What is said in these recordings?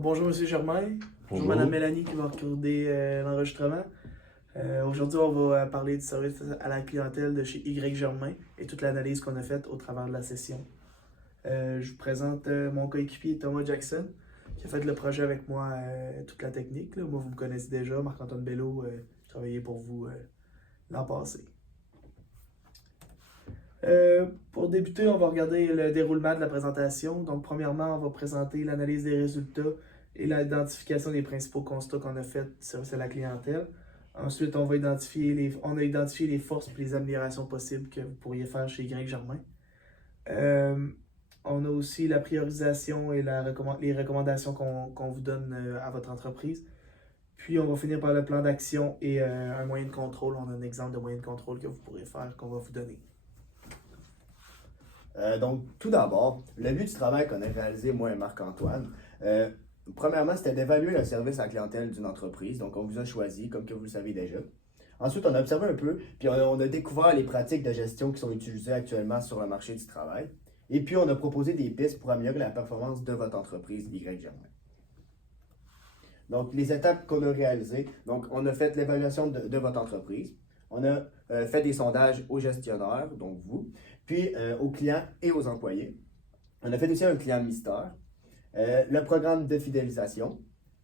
Bonjour Monsieur Germain, bonjour Madame Bonjour. Mélanie qui va recorder l'enregistrement. Aujourd'hui, on va parler du service à la clientèle de chez Y Germain et toute l'analyse qu'on a faite au travers de la session. Je vous présente mon coéquipier Thomas Jackson qui a fait le projet avec moi, toute la technique, là. Moi, vous me connaissez déjà, Marc-Antoine Bello, j'ai travaillé pour vous l'an passé. Pour débuter, on va regarder le déroulement de la présentation. Donc, premièrement, on va présenter l'analyse des résultats et l'identification des principaux constats qu'on a fait du service à la clientèle. Ensuite, on a identifié les forces et les améliorations possibles que vous pourriez faire chez Y Germain. Euh, on a aussi la priorisation et les recommandations qu'on vous donne à votre entreprise. Puis, on va finir par le plan d'action et un moyen de contrôle. On a un exemple de moyen de contrôle que vous pourrez faire, qu'on va vous donner. Donc, tout d'abord, le but du travail qu'on a réalisé, moi et Marc-Antoine, euh, premièrement, c'était d'évaluer le service à la clientèle d'une entreprise. Donc, on vous a choisi, comme que vous le savez déjà. Ensuite, on a observé un peu, puis on a découvert les pratiques de gestion qui sont utilisées actuellement sur le marché du travail. Et puis, on a proposé des pistes pour améliorer la performance de votre entreprise Y Germain. Donc, les étapes qu'on a réalisées, donc, on a fait l'évaluation de votre entreprise. On a fait des sondages aux gestionnaires, donc vous, puis aux clients et aux employés. On a fait aussi un client mystère, le programme de fidélisation,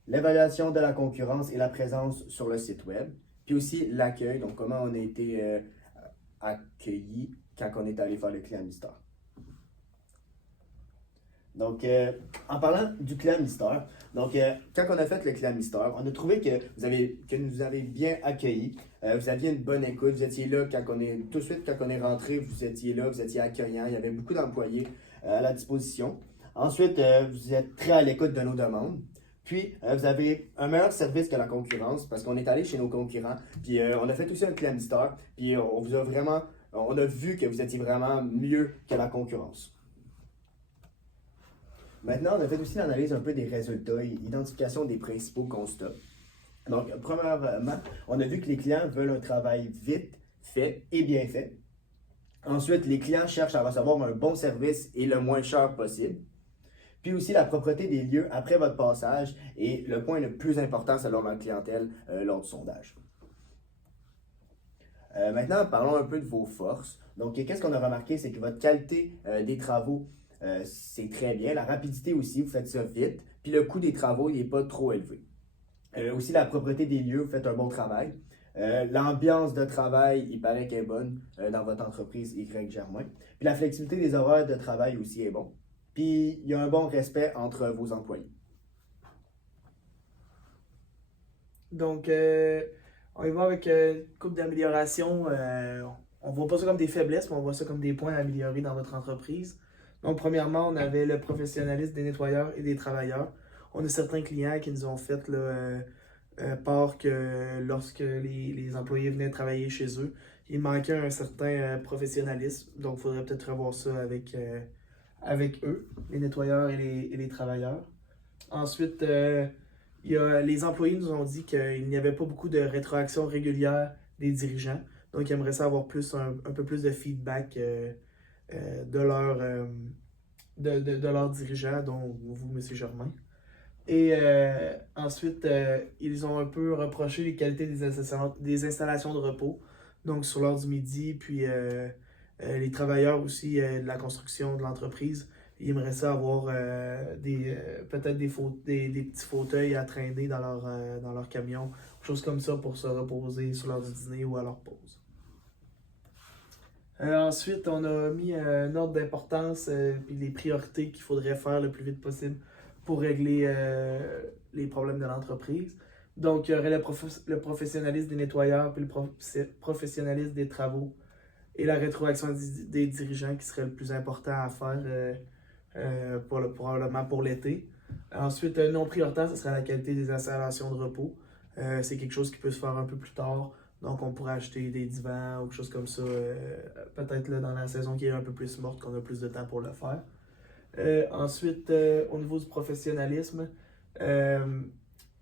l'évaluation de la concurrence et la présence sur le site web, puis aussi l'accueil, donc comment on a été accueilli quand on est allé faire le client mystère. Donc, en parlant du client mystère, donc, quand on a fait le client mystère, on a trouvé que nous avez bien accueillis. Vous aviez une bonne écoute. Vous étiez là tout de suite, quand on est rentré, vous étiez là, vous étiez accueillant. Il y avait beaucoup d'employés à la disposition. Ensuite, vous êtes très à l'écoute de nos demandes. Puis, vous avez un meilleur service que la concurrence parce qu'on est allé chez nos concurrents. Puis, on a fait aussi un client mystère. Puis, on a vu que vous étiez vraiment mieux que la concurrence. Maintenant, on a fait aussi l'analyse un peu des résultats et identification des principaux constats. Donc, premièrement, on a vu que les clients veulent un travail vite fait et bien fait. Ensuite, les clients cherchent à recevoir un bon service et le moins cher possible. Puis aussi la propreté des lieux après votre passage est le point le plus important selon la clientèle lors du sondage. Maintenant, parlons un peu de vos forces. Donc, qu'est-ce qu'on a remarqué, c'est que votre qualité des travaux, c'est très bien. La rapidité aussi, vous faites ça vite. Puis le coût des travaux, il n'est pas trop élevé. Aussi, la propreté des lieux, vous faites un bon travail. L'ambiance de travail, il paraît qu'elle est bonne dans votre entreprise Y Germain. Puis la flexibilité des horaires de travail aussi est bon. Puis il y a un bon respect entre vos employés. Donc, on y va avec une couple d'améliorations. On ne voit pas ça comme des faiblesses, mais on voit ça comme des points à améliorer dans votre entreprise. Donc, premièrement, on avait le professionnalisme des nettoyeurs et des travailleurs. On a certains clients qui nous ont fait là, part que lorsque les employés venaient travailler chez eux, il manquait un certain professionnalisme. Donc, il faudrait peut-être revoir ça avec eux, les nettoyeurs et les travailleurs. Ensuite, les employés nous ont dit qu'il n'y avait pas beaucoup de rétroaction régulière des dirigeants. Donc, ils aimeraient ça avoir un peu plus de feedback de leurs dirigeants, dont vous, M. Germain. Et ensuite, ils ont un peu reproché les qualités des installations de repos, donc sur l'heure du midi, puis les travailleurs aussi de la construction de l'entreprise. Ils aimeraient ça avoir peut-être des petits fauteuils à traîner dans leur camion, choses comme ça pour se reposer sur l'heure du dîner ou à leur pause. Ensuite, on a mis un ordre d'importance puis les priorités qu'il faudrait faire le plus vite possible pour régler les problèmes de l'entreprise. Donc, il y aurait le professionnalisme des nettoyeurs puis le professionnalisme des travaux et la rétroaction des dirigeants qui serait le plus important à faire probablement pour l'été. Ensuite, non prioritaire, ce serait la qualité des installations de repos. C'est quelque chose qui peut se faire un peu plus tard. Donc, on pourrait acheter des divans ou quelque chose comme ça, peut-être là, dans la saison qui est un peu plus morte, qu'on a plus de temps pour le faire. Ensuite, au niveau du professionnalisme, euh,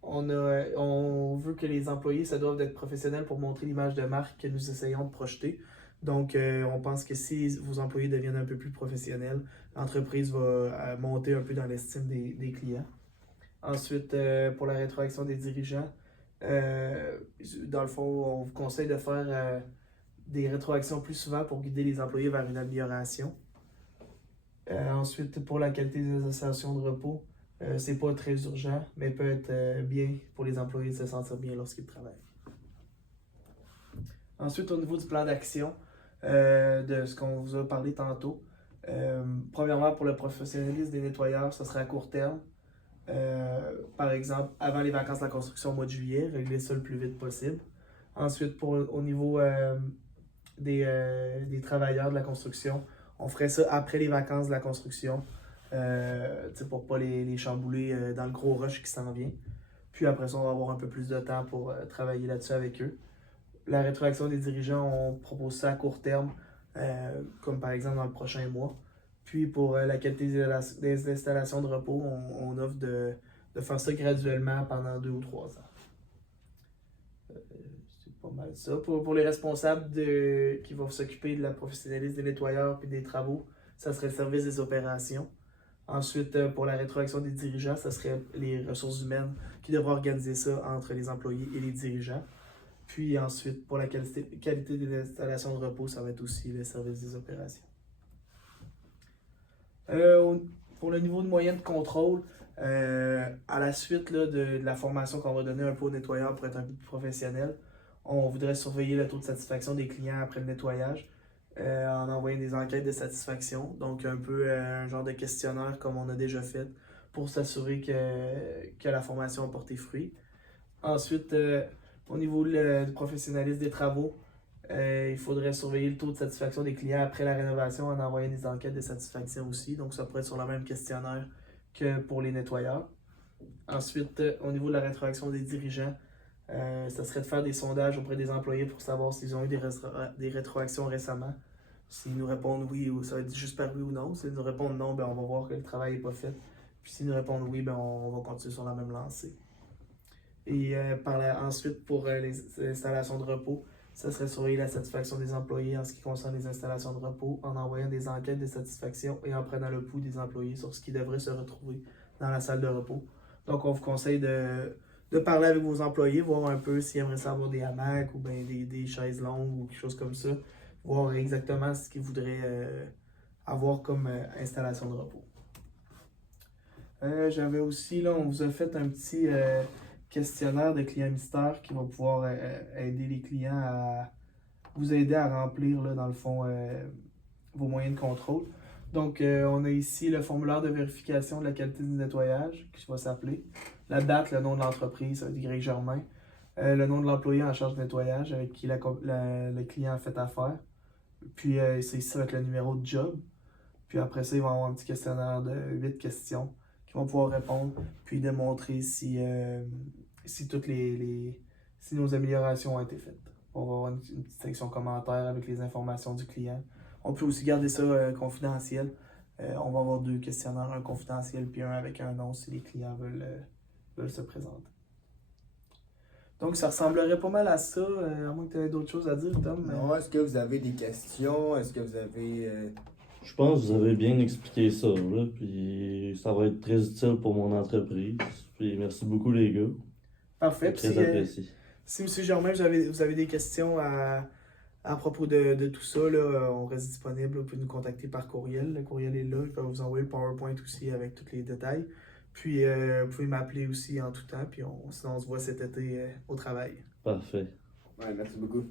on veut que les employés, ça doivent être professionnels pour montrer l'image de marque que nous essayons de projeter. Donc, on pense que si vos employés deviennent un peu plus professionnels, l'entreprise va monter un peu dans l'estime des clients. Ensuite, pour la rétroaction des dirigeants, dans le fond, on vous conseille de faire des rétroactions plus souvent pour guider les employés vers une amélioration. Ensuite, pour la qualité des installations de repos, c'est pas très urgent, mais peut être bien pour les employés de se sentir bien lorsqu'ils travaillent. Ensuite, au niveau du plan d'action, de ce qu'on vous a parlé tantôt, premièrement, pour le professionnalisme des nettoyeurs, ce serait à court terme. Par exemple, avant les vacances de la construction au mois de juillet, régler ça le plus vite possible. Ensuite, au niveau des travailleurs de la construction, on ferait ça après les vacances de la construction, pour ne pas les chambouler dans le gros rush qui s'en vient. Puis après ça, on va avoir un peu plus de temps pour travailler là-dessus avec eux. La rétroaction des dirigeants, on propose ça à court terme, comme par exemple dans le prochain mois. Puis pour la qualité des installations de repos, on offre de faire ça graduellement pendant 2 ou 3 ans. C'est pas mal ça. Pour les responsables qui vont s'occuper de la professionnalisme des nettoyeurs et des travaux, ça serait le service des opérations. Ensuite, pour la rétroaction des dirigeants, ça serait les ressources humaines qui devraient organiser ça entre les employés et les dirigeants. Puis ensuite, pour la qualité des installations de repos, ça va être aussi le service des opérations. Pour le niveau de moyenne de contrôle, à la suite là, de la formation qu'on va donner un peu aux nettoyeurs pour être un peu plus professionnel, on voudrait surveiller le taux de satisfaction des clients après le nettoyage en envoyant des enquêtes de satisfaction. Donc un peu un genre de questionnaire comme on a déjà fait pour s'assurer que la formation a porté fruit. Ensuite, au niveau du professionnalisme des travaux, il faudrait surveiller le taux de satisfaction des clients après la rénovation en envoyant des enquêtes de satisfaction aussi. Donc, ça pourrait être sur le même questionnaire que pour les nettoyeurs. Ensuite, au niveau de la rétroaction des dirigeants, ça serait de faire des sondages auprès des employés pour savoir s'ils ont eu des rétroactions récemment. S'ils nous répondent oui, ou ça va être juste par oui ou non. S'ils nous répondent non, ben on va voir que le travail n'est pas fait. Puis s'ils nous répondent oui, ben on va continuer sur la même lancée. Et ensuite, pour les installations de repos, ça serait surveiller la satisfaction des employés en ce qui concerne les installations de repos, en envoyant des enquêtes de satisfaction et en prenant le pouls des employés sur ce qui devrait se retrouver dans la salle de repos. Donc, on vous conseille de parler avec vos employés, voir un peu s'ils aimeraient savoir des hamacs ou bien des chaises longues ou quelque chose comme ça, voir exactement ce qu'ils voudraient avoir comme installation de repos. J'avais aussi, là, on vous a fait un petit questionnaire de clients mystères qui va pouvoir aider les clients à vous aider à remplir, là, dans le fond, vos moyens de contrôle. Donc, on a ici le formulaire de vérification de la qualité du nettoyage qui va s'appeler. La date, le nom de l'entreprise, ça va être Y Germain. Le nom de l'employé en charge du nettoyage avec qui le client a fait affaire. Puis, c'est ici avec le numéro de job. Puis après ça, ils vont avoir un petit questionnaire de 8 questions qui vont pouvoir répondre, puis démontrer si si nos améliorations ont été faites. On va avoir une petite section commentaires avec les informations du client. On peut aussi garder ça confidentiel. On va avoir 2 questionnaires, un confidentiel puis un avec un nom si les clients veulent se présenter. Donc, ça ressemblerait pas mal à ça, à moins que tu aies d'autres choses à dire, Tom. Non, est-ce que vous avez des questions? Est-ce que vous avez... Je pense que vous avez bien expliqué ça, là, puis ça va être très utile pour mon entreprise. Puis merci beaucoup, les gars. Parfait. Très apprécié. Si M. Germain, vous avez des questions à propos de tout ça, là, on reste disponible. Vous pouvez nous contacter par courriel. Le courriel est là. Je vais vous envoyer le PowerPoint aussi avec tous les détails. Puis, vous pouvez m'appeler aussi en tout temps. Puis, sinon, on se voit cet été au travail. Parfait. Ouais, merci beaucoup.